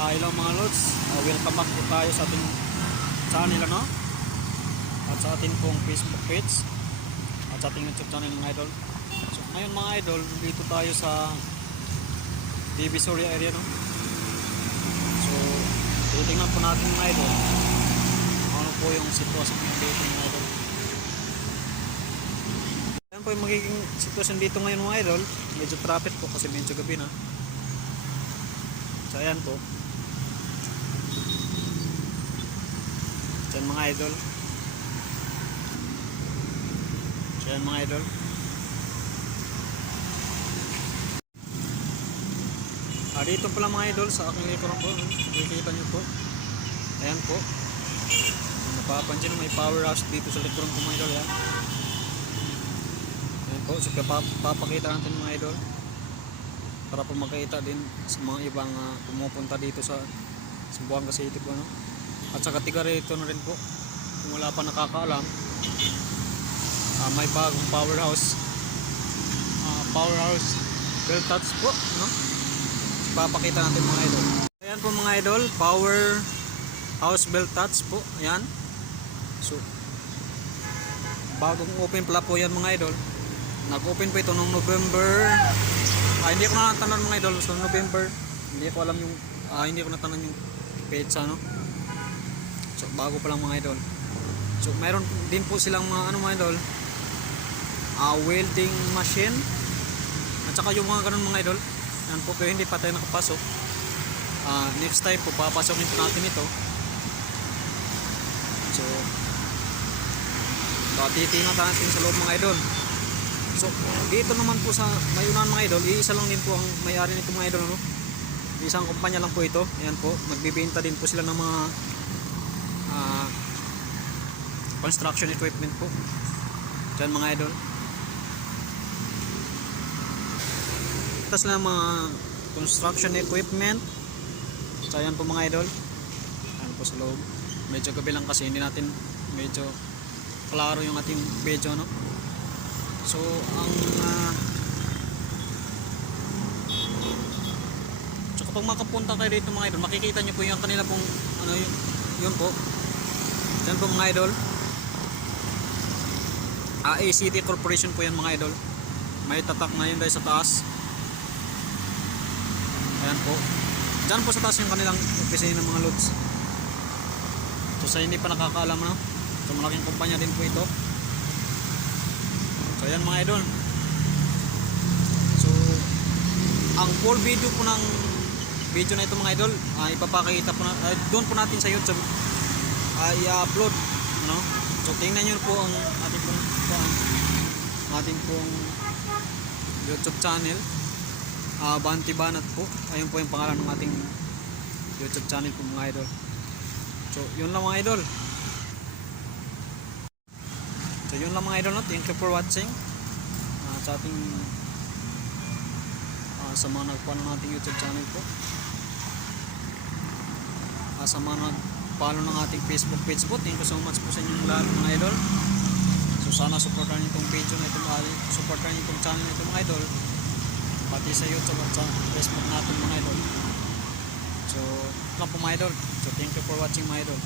Hello mga lods, welcome back po tayo sa ating channel at sa ating pong Facebook page at sa ating YouTube channel ng idol. So ngayon mga idol, dito tayo sa Divisoria area So titingnan po natin mga idol ano po yung sitwasyon dito mga idol. Yan po yung magiging sitwasyon dito ngayon mga idol. Medyo traffic po kasi medyo gabi na. So ayan po. Yan mga idol. So yan mga idol. Dito pala mga idol sa aking likuran po. Nakikita nyo po. Ayan po. Napapansin may power house dito sa likuran po mga idol. Yan. Ayan po. So papakita natin mga idol. Para po makita din sa mga ibang pumupunta dito sa Buanga City po At saka tiga rito na rin po kung wala pa nakakaalam, may bagong powerhouse bell touch po papakita natin mga idol. Ayan po mga idol, powerhouse bell touch po. Ayan, so bagong open pala po yan mga idol. Nag-open po ito noong November. Hindi ko na natanan mga idol. So November, hindi ko alam yung hindi ko natanan yung petsa So bago pa lang mga idol. So mayroon din po silang mga mga idol, welding machine. At saka yung mga ganun mga idol. Yan po, pero hindi pa tayo nakapasok. Next time po papasokin po natin ito. So titingnan natin sa loob mga idol. So dito naman po sa mayunan mga idol, iisa lang din po ang may-ari nito mga idol Isang kumpanya lang po ito. Ayan po, magbibenta din po sila ng mga construction equipment po. Diyan mga idol. Tapos na mga construction equipment. So ayan po mga idol. Ayan po sa loob. Medyo gabi lang kasi hindi natin medyo klaro yung ating video So ang so kapag makapunta kayo dito mga idol, makikita nyo po yung kanila pong yun po. Diyan po mga idol. ACT Corporation po yan mga idol. May tatak na yun dahil sa taas. Ayan po. Diyan po sa taas yung kanilang opisina ng mga loads. So sa hindi pa nakakaalam so malaking kumpanya din po ito. So ayan mga idol. So ang full video po ng video na ito mga idol, ipapakita po doon po natin sa YouTube. I-upload So tingnan nyo po ang ating pong YouTube channel, Banti Banat po. Ayun po yung pangalan ng ating YouTube channel po mga idol. So yun lang mga idol. So yun lang mga idol Thank you for watching sa ating sa mga nagpano ng ating YouTube channel po, sa mga nagpalo ng ating Facebook page po. Thank you so much po sa inyong lahat mga idol. So sana supportan niyo itong video na ito, supportan niyo itong channel na ito mga idol, pati sa YouTube at sa Facebook natin mga idol. So lang po mga idol. So thank you for watching mga idol.